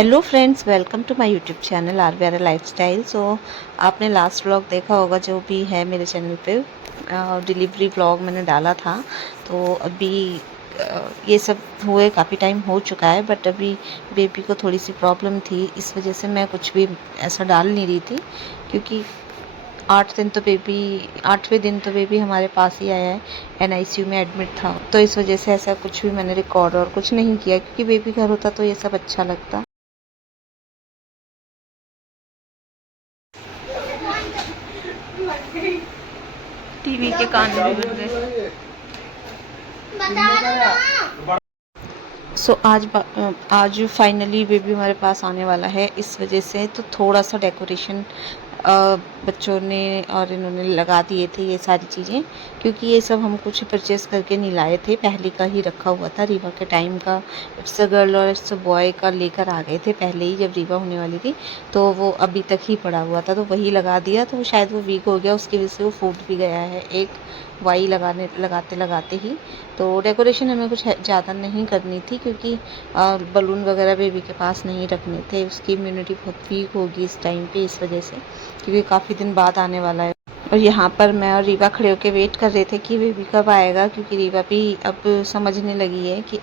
Hello friends, welcome to my YouTube channel RVR lifestyle. So आपने last vlog देखा होगा जो भी है मेरे चैनल पे, डिलीवरी व्लॉग मैंने डाला था। तो अभी ये सब हुए काफ़ी टाइम हो चुका है, बट अभी बेबी को थोड़ी सी प्रॉब्लम थी, इस वजह से मैं कुछ भी ऐसा डाल नहीं रही थी। क्योंकि 8वें दिन तो बेबी हमारे पास ही आया है, एनआईसीयू में एडमिट था। तो इस वजह से ऐसा कुछ भी मैंने रिकॉर्ड और कुछ नहीं किया, क्योंकि बेबी घर होता तो ये सब अच्छा लगता। टीवी के कान भी बन गए। सो आज फाइनली बेबी हमारे पास आने वाला है, इस वजह से तो थोड़ा सा डेकोरेशन बच्चों ने और इन्होंने लगा दिए थे ये सारी चीज़ें। क्योंकि ये सब हम कुछ परचेस करके नहीं लाए थे, पहले का ही रखा हुआ था। रीवा के टाइम का इट्स अ गर्ल और इट्स अ बॉय का लेकर आ गए थे पहले ही, जब रीवा होने वाली थी। तो वो अभी तक ही पड़ा हुआ था, तो वही लगा दिया। तो शायद वो वीक हो गया, उसकी वजह से वो फूट भी गया है एक वाई लगाते लगाते ही। तो डेकोरेशन हमें कुछ ज़्यादा नहीं करनी थी, क्योंकि बलून वगैरह बेबी के पास नहीं रखने थे। उसकी इम्यूनिटी बहुत वीक होगी इस टाइम पे, इस वजह से, क्योंकि काफ़ी दिन बाद आने वाला है। और यहाँ पर मैं और रीवा खड़े होकर वेट कर रहे थे कि बेबी कब आएगा, क्योंकि रीवा भी अब समझने लगी है कि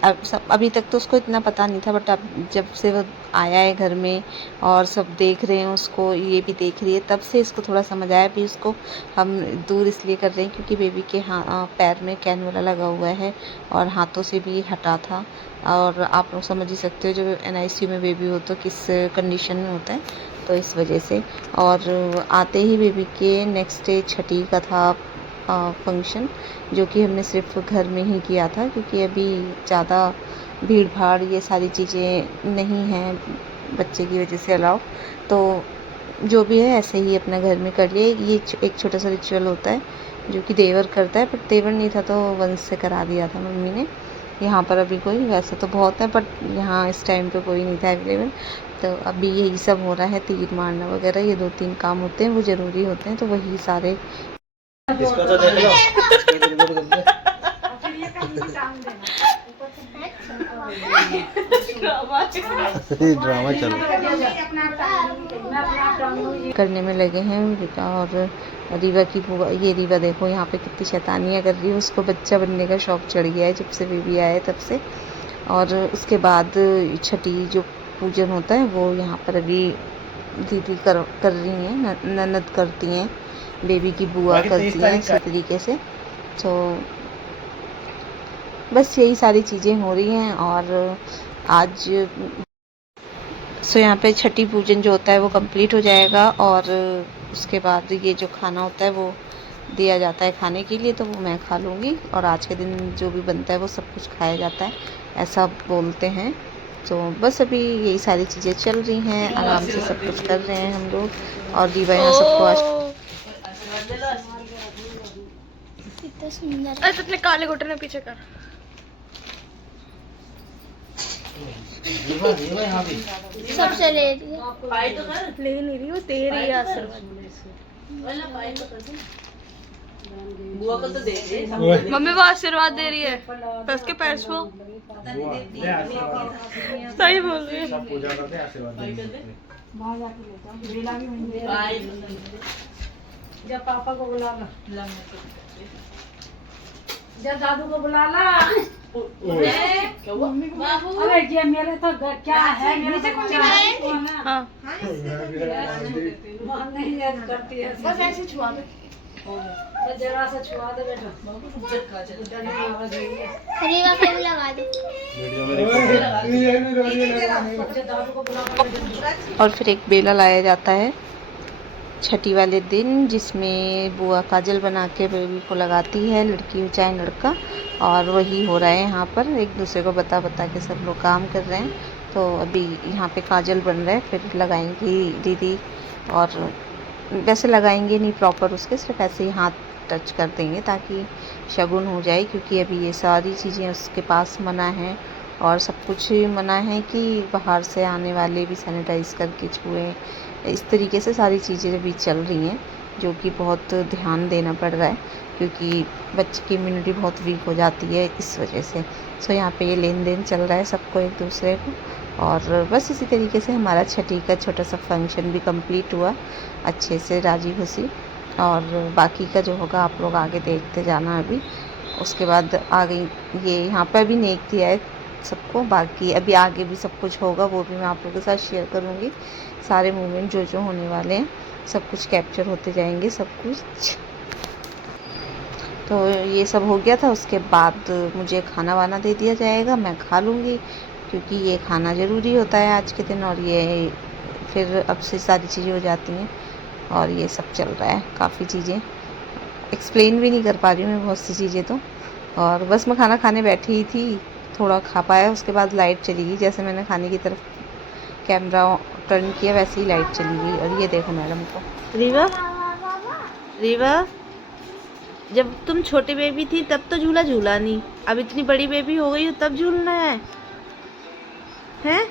अभी तक तो उसको इतना पता नहीं था, बट अब जब से वो आया है घर में और सब देख रहे हैं उसको, ये भी देख रही है, तब से इसको थोड़ा समझ आया। भी उसको हम दूर इसलिए कर रहे हैं क्योंकि बेबी के पैर में कैनूला लगा हुआ है और हाथों से भी हटा था। और आप लोग समझ ही सकते हो जब एनआईसीयू में बेबी हो तो किस कंडीशन में होता है, तो इस वजह से। और आते ही बेबी के नेक्स्ट डे छठी का था फंक्शन, जो कि हमने सिर्फ घर में ही किया था, क्योंकि अभी ज़्यादा भीड़ भाड़ ये सारी चीज़ें नहीं हैं बच्चे की वजह से अलाउ। तो जो भी है ऐसे ही अपना घर में कर लिए। ये एक छोटा सा रिचुअल होता है जो कि देवर करता है, बट देवर नहीं था तो वंश से करा दिया था मम्मी ने। यहाँ पर अभी कोई, वैसे तो बहुत है बट यहाँ इस टाइम पे कोई नहीं था अवेलेबल। तो अभी यही सब हो रहा है, तीर मारना वगैरह, ये 2-3 काम होते हैं वो ज़रूरी होते हैं, तो वही सारे। इसको तो देख लो। ड्रामा चल करने में लगे हैं। और रीवा की बुआ, ये रीवा देखो यहाँ पे कितनी शैतानियाँ कर रही है, उसको बच्चा बनने का शौक चढ़ गया है जब से बेबी आया है तब से। और उसके बाद छठी जो पूजन होता है वो यहाँ पर अभी दीदी कर रही हैं, ननद करती हैं, बेबी की बुआ करती हैं अच्छे तरीके से। तो बस यही सारी चीज़ें हो रही हैं। और आज यहाँ पे छठी पूजन जो होता है वो कंप्लीट हो जाएगा, और उसके बाद ये जो खाना होता है वो दिया जाता है खाने के लिए, तो वो मैं खा लूँगी। और आज के दिन जो भी बनता है वो सब कुछ खाया जाता है, ऐसा बोलते हैं। तो बस अभी यही सारी चीज़ें चल रही हैं, आराम से सब कुछ कर रहे हैं हम लोग। और दीवा यहाँ सबको कितना सुंदर है। अपने काले घुटने में पीछे कर। सबसे ले नहीं रही, वो दे रही है आशीर्वाद। मम्मी वो आशीर्वाद दे रही है, तो उसके पैर छुओ। सही बोल रही है। जब पापा को बुला ला, जब दादू को बुला ला। अरे ये मेरे तो क्या है, मेरे से कुछ हाँ नहीं याद करती है, बस ऐसे छुआ दे, जरा सा छुआ दे बेटा। रीवा को भी लगा दे। और फिर एक बेला लाया जाता है छठी वाले दिन, जिसमें बुआ काजल बना के बेबी को लगाती है, लड़की हो चाहे लड़का। और वही हो रहा है यहाँ पर, एक दूसरे को बता बता के सब लोग काम कर रहे हैं। तो अभी यहाँ पे काजल बन रहा है, फिर लगाएंगी दीदी। और वैसे लगाएंगे नहीं प्रॉपर उसके, सिर्फ ऐसे ही हाथ टच कर देंगे ताकि शगुन हो जाए, क्योंकि अभी ये सारी चीज़ें उसके पास मना है। और सब कुछ मना है कि बाहर से आने वाले भी सैनिटाइज़ करके छुएं। इस तरीके से सारी चीज़ें अभी चल रही हैं, जो कि बहुत ध्यान देना पड़ रहा है, क्योंकि बच्चे की इम्यूनिटी बहुत वीक हो जाती है इस वजह से। सो यहाँ पे ये लेन देन चल रहा है सबको एक दूसरे को। और बस इसी तरीके से हमारा छठी का छोटा सा फंक्शन भी कंप्लीट हुआ अच्छे से, राजी खुशी। और बाकी का जो होगा आप लोग आगे देखते जाना। अभी उसके बाद आ गई ये यहाँ पर भी नेक दिया है सबको। बाकी अभी आगे भी सब कुछ होगा, वो भी मैं आप लोगों के साथ शेयर करूँगी। सारे मोमेंट जो जो होने वाले हैं सब कुछ कैप्चर होते जाएंगे, सब कुछ। तो ये सब हो गया था। उसके बाद मुझे खाना वाना दे दिया जाएगा, मैं खा लूँगी क्योंकि ये खाना ज़रूरी होता है आज के दिन। और ये फिर अब से सारी चीज़ें हो जाती हैं और ये सब चल रहा है। काफ़ी चीज़ें एक्सप्लेन भी नहीं कर पा रही हूँ मैं, बहुत सी चीज़ें तो। और बस मैं खाना खाने बैठी ही थी, थोड़ा खा पाया, उसके बाद लाइट चली गई। जैसे मैंने खाने की तरफ कैमरा टर्न किया वैसे ही लाइट चली गई। और ये देखो मैडम को। रीवा, जब तुम छोटी बेबी थी तब तो झूला झूला नहीं, अब इतनी बड़ी बेबी हो गई हो तब झूलना है हैं?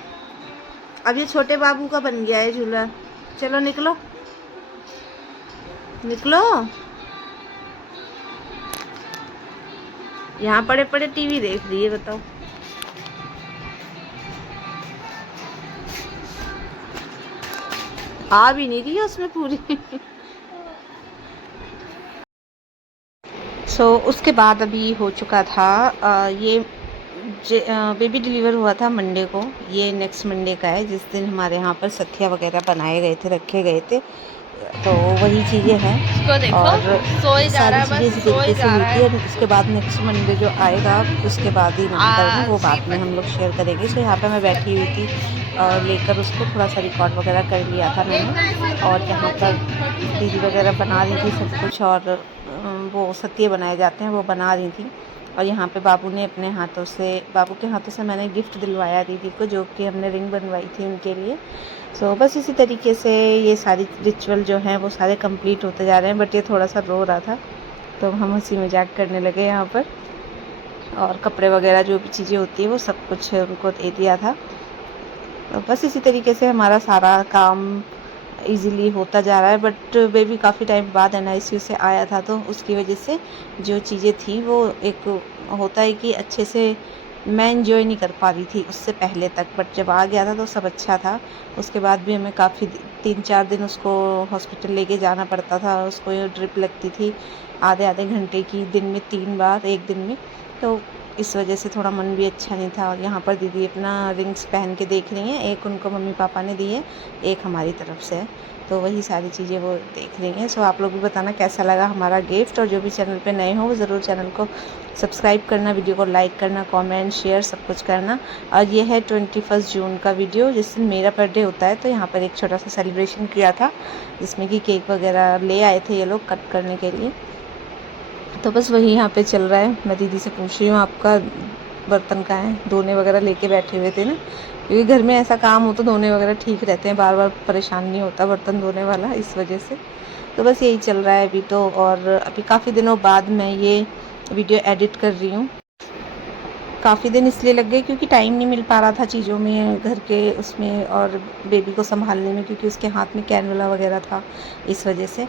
अब ये छोटे बाबू का बन गया है झूला। चलो निकलो निकलो। यहाँ पड़े पड़े टीवी देख रही है, बताओ। आ भी नहीं रही है उसमें पूरी। उसके बाद अभी हो चुका था ये बेबी डिलीवर हुआ था मंडे को। ये नेक्स्ट मंडे का है जिस दिन हमारे यहाँ पर सथिया वगैरह बनाए गए थे, रखे गए थे। तो वही चीज़ें हैं और सारी चीज़ें इसी तरीके से हुई थी। और उसके बाद नेक्स्ट मंडे जो आएगा उसके बाद ही नामकरण, वो बाद में हम लोग शेयर करेंगे। तो यहाँ पे मैं बैठी हुई थी लेकर उसको थोड़ा सा रिकॉर्ड वगैरह कर लिया था मैंने। और यहाँ पर दीदी वगैरह बना रही थी सब कुछ, और वो सत्ये बनाए जाते हैं वो बना रही थी। और यहाँ पे बाबू के हाथों से मैंने गिफ्ट दिलवाया दीदी को, जो कि हमने रिंग बनवाई थी उनके लिए। बस इसी तरीके से ये सारी रिचुअल जो हैं वो सारे कंप्लीट होते जा रहे हैं। बट ये थोड़ा सा रो रहा था तो हम हंसी मजाक करने लगे यहाँ पर। और कपड़े वगैरह जो भी चीज़ें होती है वो सब कुछ उनको दे दिया था। तो बस इसी तरीके से हमारा सारा काम इजीली होता जा रहा है। बट बेबी काफ़ी टाइम बाद NICU से आया था, तो उसकी वजह से जो चीज़ें थी वो एक होता है कि अच्छे से मैं एंजॉय नहीं कर पा रही थी उससे पहले तक। बट जब आ गया था तो सब अच्छा था। उसके बाद भी हमें काफ़ी 3-4 दिन उसको हॉस्पिटल लेके जाना पड़ता था। उसको ये ड्रिप लगती थी आधे घंटे की, दिन में 3 बार, एक दिन में। तो इस वजह से थोड़ा मन भी अच्छा नहीं था। और यहाँ पर दीदी अपना रिंग्स पहन के देख रही हैं। एक उनको मम्मी पापा ने दी है, एक हमारी तरफ से है। तो वही सारी चीज़ें वो देख रही हैं। आप लोग भी बताना कैसा लगा हमारा गिफ्ट। और जो भी चैनल पे नए हो वो ज़रूर चैनल को सब्सक्राइब करना, वीडियो को लाइक करना, कमेंट शेयर सब कुछ करना। और ये है 21 जून का वीडियो, जिस दिन मेरा बर्थडे होता है। तो यहाँ पर एक छोटा सा सेलिब्रेशन किया था जिसमें कि केक वगैरह ले आए थे ये लोग कट करने के लिए। तो बस वही यहाँ पे चल रहा है। मैं दीदी से पूछ रही हूँ आपका बर्तन कहाँ है, धोने वगैरह लेके बैठे हुए थे ना, क्योंकि घर में ऐसा काम हो तो धोने वगैरह ठीक रहते हैं, बार बार परेशान नहीं होता बर्तन धोने वाला, इस वजह से। तो बस यही चल रहा है अभी तो। और अभी काफ़ी दिनों बाद मैं ये वीडियो एडिट कर रही हूँ। काफ़ी दिन इसलिए लग गए क्योंकि टाइम नहीं मिल पा रहा था चीज़ों में, घर के उसमें और बेबी को संभालने में, क्योंकि उसके हाथ में कैनुला वगैरह था, इस वजह से।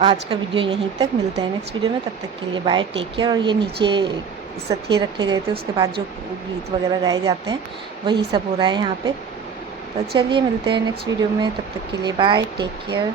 आज का वीडियो यहीं तक, मिलते हैं नेक्स्ट वीडियो में। तब तक के लिए बाय, टेक केयर। और ये नीचे सत्ये रखे गए थे, उसके बाद जो गीत वगैरह गाए जाते हैं वही सब हो रहा है यहाँ पे। तो चलिए मिलते हैं नेक्स्ट वीडियो में, तब तक के लिए बाय, टेक केयर।